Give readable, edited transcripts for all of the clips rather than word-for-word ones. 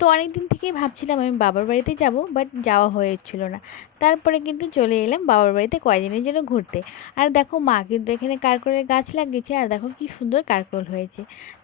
তো অনেক দিন থেকেই ভাবছিলাম আমি বাবার বাড়িতে যাব, বাট যাওয়া হয়েছিল না। তারপরে কিন্তু চলে এলাম বাবার বাড়িতে কয়দিনের জন্য ঘুরতে। আর দেখো মা কিন্তু এখানে কারকলের গাছ লাগিয়েছে, আর দেখো কি সুন্দর কারকল হয়েছে।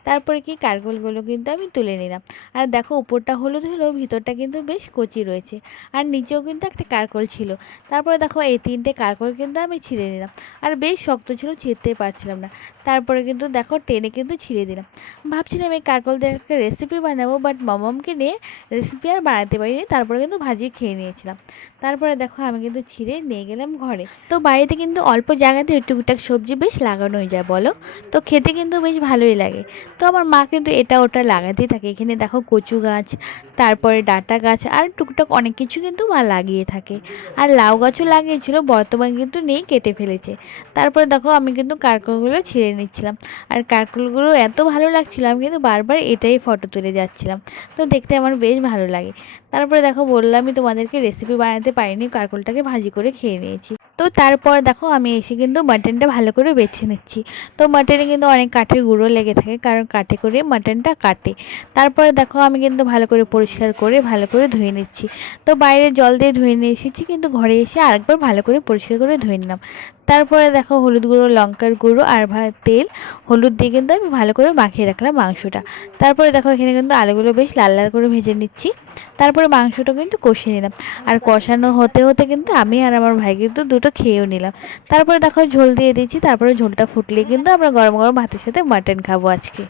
তারপরে কি কারকলগুলো কিন্তু আমি তুলে নিলাম। আর দেখো উপরটা হলুদ হলেও ভিতরটা কিন্তু বেশ কচি রয়েছে। আর নিচেও কিন্তু একটা কারকল ছিল। তারপরে দেখো এই তিনটে কারকল কিন্তু আমি ছিঁড়ে নিলাম। আর বেশ শক্ত ছিল, ছিঁড়তে পারছিলাম না। তারপরে কিন্তু দেখো টেনে কিন্তু ছিঁড়ে দিলাম। ভাবছিলাম এই কারকল দিয়ে একটা রেসিপি বানাবো, বাট মামামকে নিয়ে রেসিপি আর বানাতে পারিনি। তারপরে কিন্তু ভাজি খেয়ে নিয়েছিলাম। তারপরে দেখো আমি কিন্তু ছিঁড়ে নিয়ে গেলাম ঘরে। তো বাড়িতে কিন্তু অল্প জায়গাতে টুকটাক সবজি বেশ লাগানোই যায় বলো। তো খেতে কিন্তু বেশ ভালোই লাগে। তো আমার মা কিন্তু এটা ওটা লাগাতেই থাকে। এখানে দেখো কচু গাছ, তারপরে ডাঁটা গাছ আর টুকটাক অনেক কিছু কিন্তু মা লাগিয়ে থাকে। আর লাউ গাছও লাগিয়েছিল, বর্তমানে কিন্তু নেই, কেটে ফেলেছে। তারপরে দেখো আমি কিন্তু কারকলগুলো ছিঁড়ে নিচ্ছিলাম। আর কারকলগুলো এত ভালো লাগছিল, আমি কিন্তু বারবার এটাই ফটো তুলে যাচ্ছিলাম। তো দেখতে আমার বেশ ভালো লাগে। তারপরে দেখো বললামই তোমাদেরকে রেসিপি বানাতে পারিনি, কারকলটাকে ভাজি করে খেয়ে নিয়েছি। তো তারপর দেখো আমি এসে কিন্তু মাটনটা ভালো করে বেছে নিচ্ছি। তো মাটনে কিন্তু অনেক কাঠের গুঁড়ো লেগে থাকে, কারণ কাঠে করে মাটনটা কাটে। তারপরে দেখো আমি কিন্তু ভালো করে পরিষ্কার করে ভালো করে ধুয়ে নিচ্ছি। তো বাইরে জল দিয়ে ধুয়ে নিয়ে এসেছি, কিন্তু ঘরে এসে আরেকবার ভালো করে পরিষ্কার করে ধুয়ে নিলাম। তারপরে দেখো হলুদ গুঁড়ো, লঙ্কার গুঁড়ো আর তেল, হলুদ দিয়ে কিন্তু আমি ভালো করে মাখিয়ে রাখলাম মাংসটা। তারপরে দেখো এখানে কিন্তু আলুগুলো বেশ লাল লাল করে ভেজে নিচ্ছি। তারপরে মাংসটা কিন্তু কষিয়ে নিলাম। আর কষানো হতে হতে কিন্তু আমি আর আমার ভাই কিন্তু দুটো খেয়েও নিলাম। তারপরে দেখো ঝোল দিয়ে দিয়েছি। তারপরে ঝোলটা ফুটলে কিন্তু আমরা গরম গরম ভাতের সাথে মাটন খাবো আজকে।